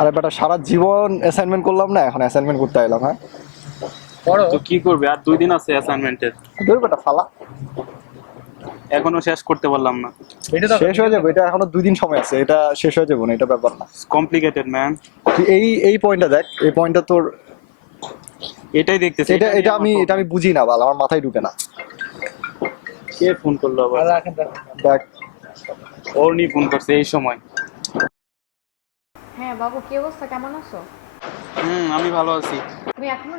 আরে বেটা সারা জীবন অ্যাসাইনমেন্ট করলাম না, এখন অ্যাসাইনমেন্ট করতে এলাম। হ্যাঁ পড়ো। তো কি করবে, আর 2 দিন আছে অ্যাসাইনমেন্টের। ধর বেটা ফালা, এখনো শেষ করতে পারলাম না। এটা তো শেষ হয়ে যাবে, এটা এখনো 2 দিন সময় আছে, এটা শেষ হয়ে যাবে না, এটা ব্যাপার না। Complicated man. তুই এই পয়েন্টটা দেখ, এই পয়েন্টটা তোর, এটাই দেখতেছি। এটা এটা নিয়ে আমি আমার এটা আমি বুঝি না, বাল আমার মাথায় ঢুকে না। কে ফোন করলো আবার? আর রাখেন রাখেন। দেখ অর্নি ফোন করছে এই সময়। হ্যাঁ বাবু, কি অবস্থা, কেমন আছো? আমি ভালো আছি। তুমি এখনো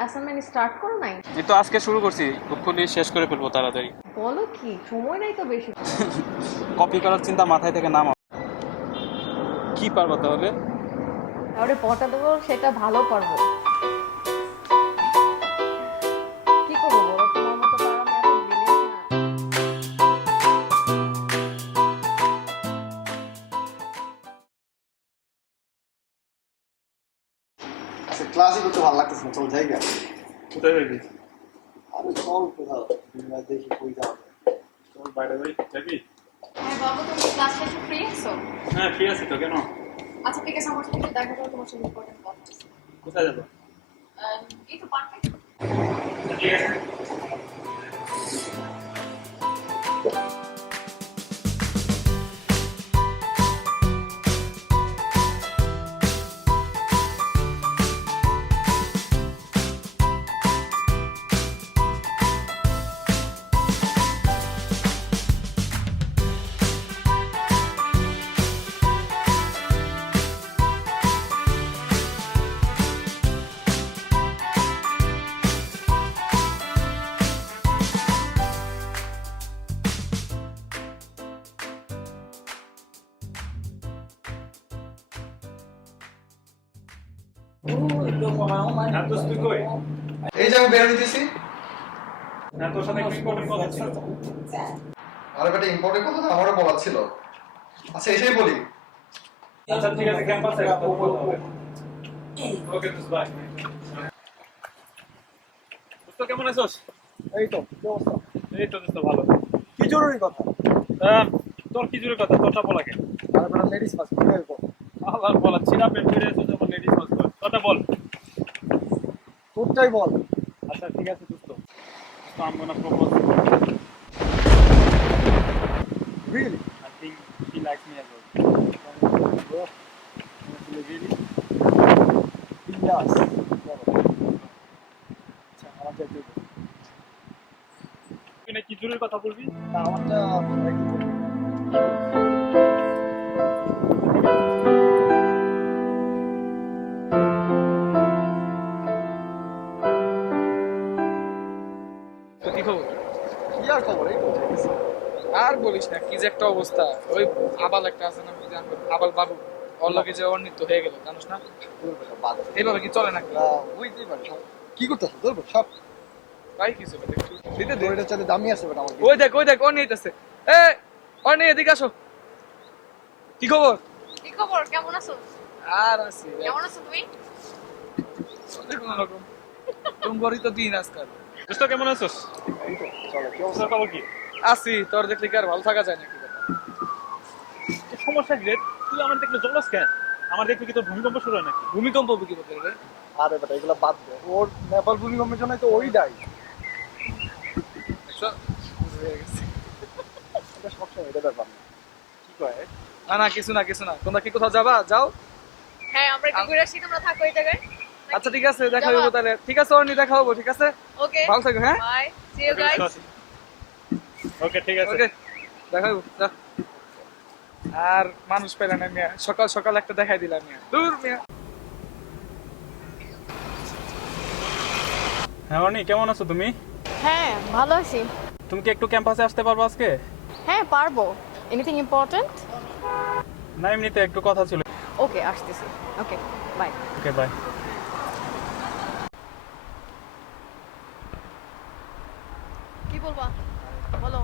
অ্যাসাইনমেন্ট স্টার্ট করো নাই? এই তো আজকে শুরু করছি, হোপফুলি শেষ করে ফেলবো তাড়াতাড়ি। বলো কি, সময় নাই তো বেশি। কপি করার চিন্তা মাথায় থেকে নামাও। কি পারবো তাহলে? তাহলে পটা দেবো, সেটা ভালো পারবো। কি করবো বলো, তোমার মতো তো আর আমি এত ব্রিলিয়েন্ট না। আচ্ছা ক্লাসই করতে ভালো লাগতেছে না, চল যাই গা। কোথায় যাবি? আরে চল কোথাও, দেখি কই যাওয়া যায়। তোর বাইরে যাবি? হ্যাঁ বাবু, তুমি ক্লাস শেষে ফ্রি আছো? হ্যাঁ ফ্রি আছি তো, কেন? আচ্ছা ঠিক আছে, আমার সাথে একটু দেখা করো, তোমার সাথে ইম্পর্টেন্ট কথা আছে। কোথায় যাবো? এই তো পার্কে। ঠিক আছে। হ্যাঁ দোস্ত, তুই কই? এই যে আমি বের হইতেছি। হ্যাঁ তোর সাথে একটু ইম্পর্টেন্ট কথা ছিল। আরে বেটা ইম্পর্টেন্ট কথা তো আমারও বলার ছিল। আচ্ছা এসেই বলি। আচ্ছা ঠিক আছে, ক্যাম্পাসে কথা হবে। ওকে দোস্ত, বাই। দোস্ত কেমন আছিস? এই তো কি অবস্থা? এই তো দোস্ত ভালো। কি জরুরি কথা? তোর কি জরুরি কথা, তোরটা বলা কে? আরে বেটা লেডিস ফার্স্ট কি বলবো? আবার বলা ছিড়া পেট ফিরে এসে যখন লেডিস ফার্স্ট বল, কথা বল। তোরটাই বল। আচ্ছা ঠিক আছে দোস্ত, so I'm gonna propose. Really? I think she likes me as well. Really? বিন্দাস। আচ্ছা আমার যাইতে হবে। তুই না কি জরুরি কথা বলবি? না আমারটা তো কি খবর? কি আর খবর, এই তো যাইতেছি। আর বলিস না, কি যে একটা অবস্থা। ওই আবাল একটা আছে না, আবাল বাবু, ওর লগে যে অর্নিত হয়ে গেল, জানিস না? তোর বেটা বাদ। এইভাবে কি চলে নাকি? হইতেই পারে সব। কি করতেছ তোর বেটা সব? তাই কিছু বেটা, একটু দিতে দে। ওইটা চাইলে দামি আছে বেটা আমার। ওই দেখ অর্নি আইতাছে। এ অর্নি, এদিকে আসো। কি খবর? কি খবর, কেমন আছো? আর আছি কেমন আছো তুমি? কোনো রকম। তোমারই তো দিন আজকাল। দোস্ত কেমন আছিস? এই তো চলো, কি অবস্থা? তোর খবর কি? আছি, তোর দেখলে কি আর ভালো থাকা যায় নাকি বেটা? তোর সমস্যা কি রে? তুই আমার দেখলে জলস কেন? আমার দেখলে কি তোর ভূমিকম্প শুরু হয় নাকি? ভূমিকম্প কি করতে রে? আরে বেটা এগুলা বাদ দে, ওর নেপাল ভূমিকম্পের জন্য তো ওই দায়ী। দেখছো? শুরু হয়ে গেছে। এটা সবসময় এটা ব্যাপার না। কি কয়? না কিছু না, তোমরা কি কোথাও যাবা? যাও। হ্যাঁ আমরা একটু ঘুরে আসি, তোমরা থাকো এই জায়গায়। আচ্ছা ঠিক আছে, দেখা যাবা? হবো তাহলে। ঠিক আছে অর্নি, দেখা হবো, ঠিক আছে? ওকে, ভালো থাকো, হ্যাঁ? Bye, see you guys. Okay ঠিক আছে। ওকে, দেখা হবো, যা। আর মানুষ পেলে না মিয়া, সকাল সকাল একটা দেখাই দিলাম মিয়া, দূর মিয়া। হ্যাঁ অর্নি, কেমন আছো তুমি? হ্যাঁ ভালো আছি। তুমি কি একটু ক্যাম্পাসে আসতে পারবে আজকে? হ্যাঁ পারবো। Anything important? না এমনিতে একটু কথা ছিল। ওকে আসতেছি। Okay bye. Okay bye. কি বলবা বলো।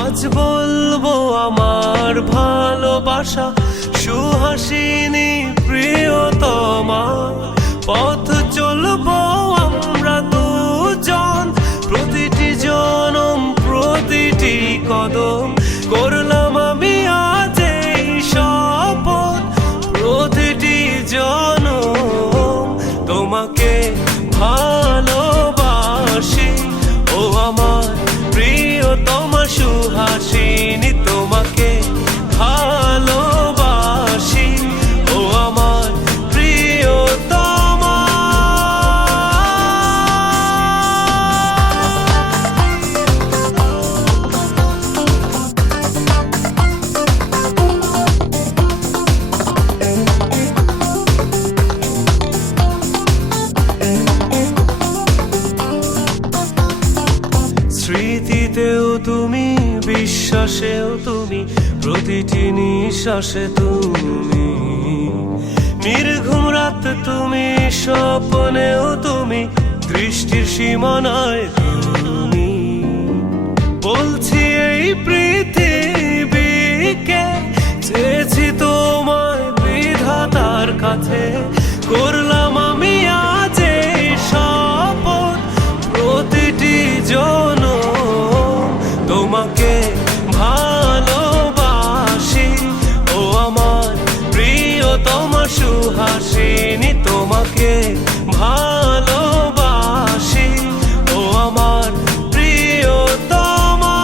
আজ বলবো আমার ভালোবাসা সুহাসিনী প্রিয়তমা। পথ চলবো আমরা দুজন, প্রতিটি জনম প্রতিটি কদম করলাম আমি আজ এই শপথ, প্রতিটি জনম তোমাকে ভালোবাসি। ও আমার প্রিয়তমা সুহাসিনী, তোমাকে ভালোবাসি। ও আমার প্রিয়তমা। স্মৃতিতেও তুমি, বিশ্বাসেও তুমি, প্রতিটি নিঃশ্বাসে তুমি, নির্ঘুম রাত তুমি, স্বপ্নেও তুমি, দৃষ্টির সীমানায় তুমি। বলছি এই পৃথিবীকে চেয়েছি তোমায় বিধাতার কাছে, করলাম আমি আজ এই শপথ, প্রতিটি জনম তোমাকে ভালোবাসি। ও আমার প্রিয়তমা সুহাসিনী, তোমাকে ভালোবাসি। ও আমার প্রিয়তমা।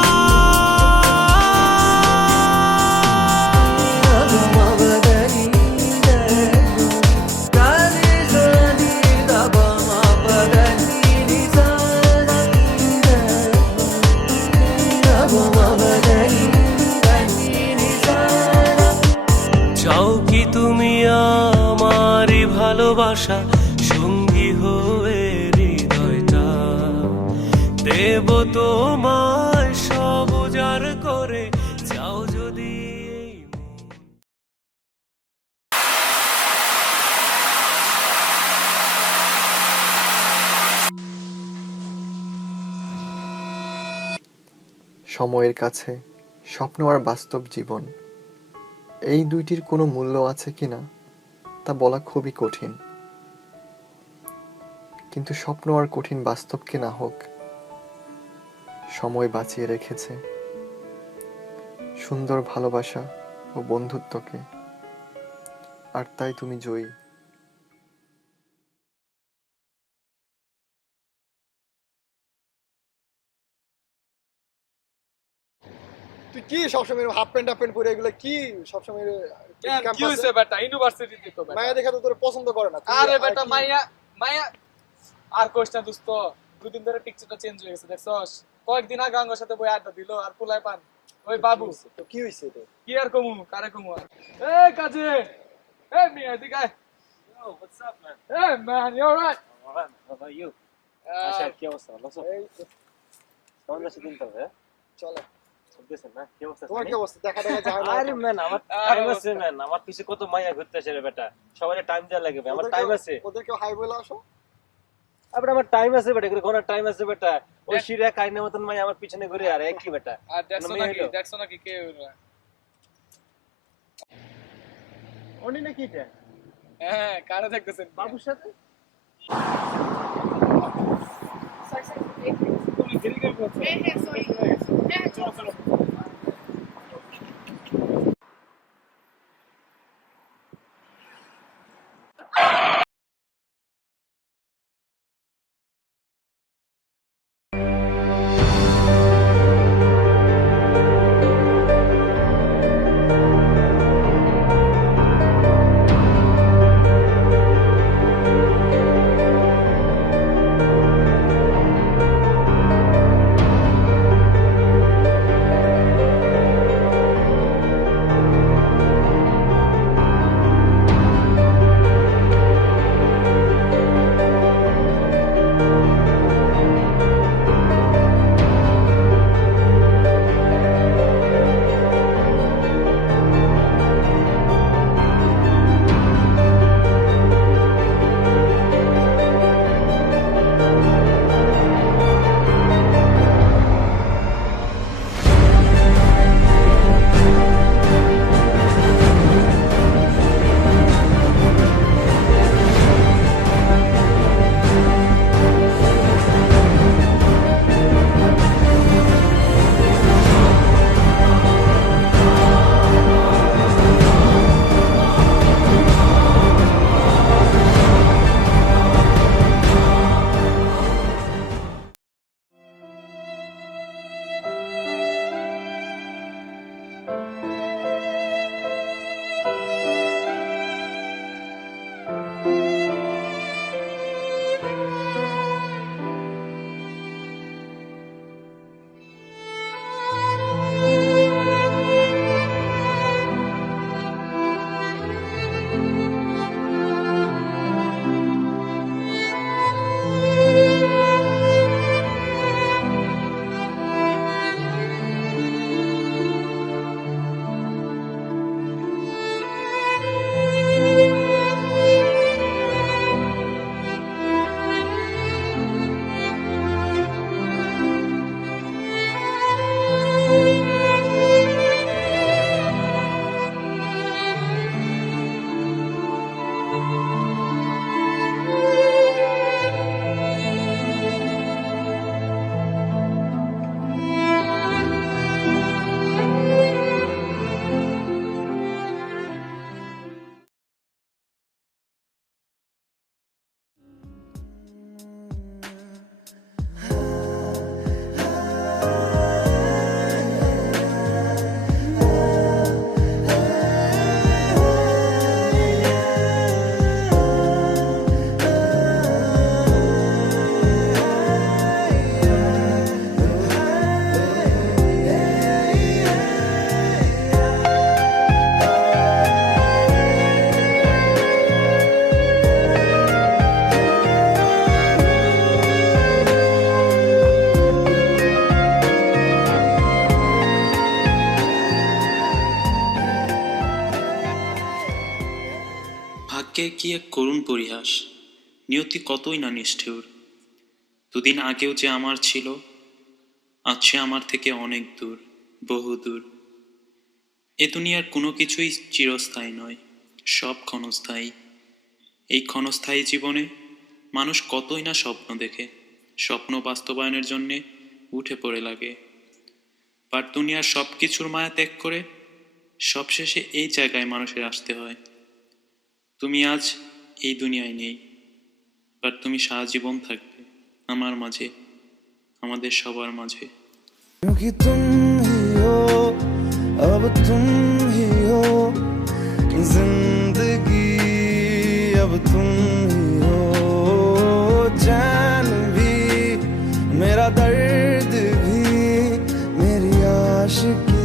চাও কি তুমি আমারই ভালোবাসা সঙ্গী হয়ে হৃদয়টা দেব তোমায় সব উজাড় করে, যাও যদি এই সময়ের কাছে স্বপ্ন আর বাস্তব জীবন, এই দুইটির কোনো মূল্য আছে কিনা তা বলা খুবই কঠিন। কিন্তু স্বপ্ন আর কঠিন বাস্তবকে না হোক, সময় বাঁচিয়ে রেখেছে সুন্দর ভালোবাসা ও বন্ধুত্বকে, আর তাই তুমি জয়ী। তুই কি সবসময় হাফ প্যান্ট পরে এগুলো কি সবসময় কি হইছে বেটা, ইউনিভার্সিটিতে তো বেটা। মায়া দেখে তো তোর পছন্দ করে না। আরে বেটা মাইয়া মাইয়া আর কোশ্চেন দোস্ত, দুদিন ধরে পিকচারটা চেঞ্জ হয়ে গেছে দেখছস? কয়েকদিন আগে আমার সাথে বই আড্ডা দিল আর পোলাই পান ওই বাবু। তো কি হইছে তো? কি আর কমু, কারে কমু আর? এই কাজে, এই মিয়া এদিকে আয়। Yo, what's up, man? Hey man, you alright? Alright, how about you? আচ্ছা কি অবস্থা? ভালো আছো? এই তো কেমন আছো দিন তবে? চলে। চলতেছে না? কি অবস্থা? তোমার কি অবস্থা? দেখা যায় না। আরে ম্যান, আমার টাইম আছে ম্যান। আমার পিছে কত মাইয়া ঘুরতে আসে রে বেটা। সবাইকে টাইম দেওয়া লাগে ভাই। আমার টাইম আছে। ওদেরকে হাই বলে আসো। আবার আমার টাইম আছে বেটা, কোনো টাইম আছে বেটা। ওই শিরা কাইনের মতন মাইয়া আমার পিছনে ঘুরে আর একই বেটা। আর দেখছো নাকি কে ওরা? উনি নাকি এটা? হ্যাঁ, কারে দেখতেছেন? বাবুর সাথে? তুমি দেরি করে বলছো। হ্যাঁ সরি। হ্যাঁ চলো চলো। ভাগ্যে কি এক করুণ পরিহাস, নিয়তি কতই না নিষ্ঠুর। দুদিন আগেও যে আমার ছিল, আজ সে আমার থেকে অনেক দূর, বহু দূর। এ দুনিয়ার কোনো কিছুই চিরস্থায়ী নয়, সব ক্ষণস্থায়ী। এই ক্ষণস্থায়ী জীবনে মানুষ কতই না স্বপ্ন দেখে, স্বপ্ন বাস্তবায়নের জন্যে উঠে পড়ে লাগে। বাট দুনিয়ার সব কিছুর মায়া ত্যাগ করে সবশেষে এই জায়গায় মানুষের আসতে হয়। তুমি আজ এই দুনিয়ায় নেই, বাট তুমি সারা জীবন থাকবে আমার মাঝে, আমাদের সবার মাঝে। क्योंकि तुम ही हो, अब तुम ही हो जिंदगी, अब तुम ही हो चैन भी, मेरा दर्द भी, मेरी आशिकी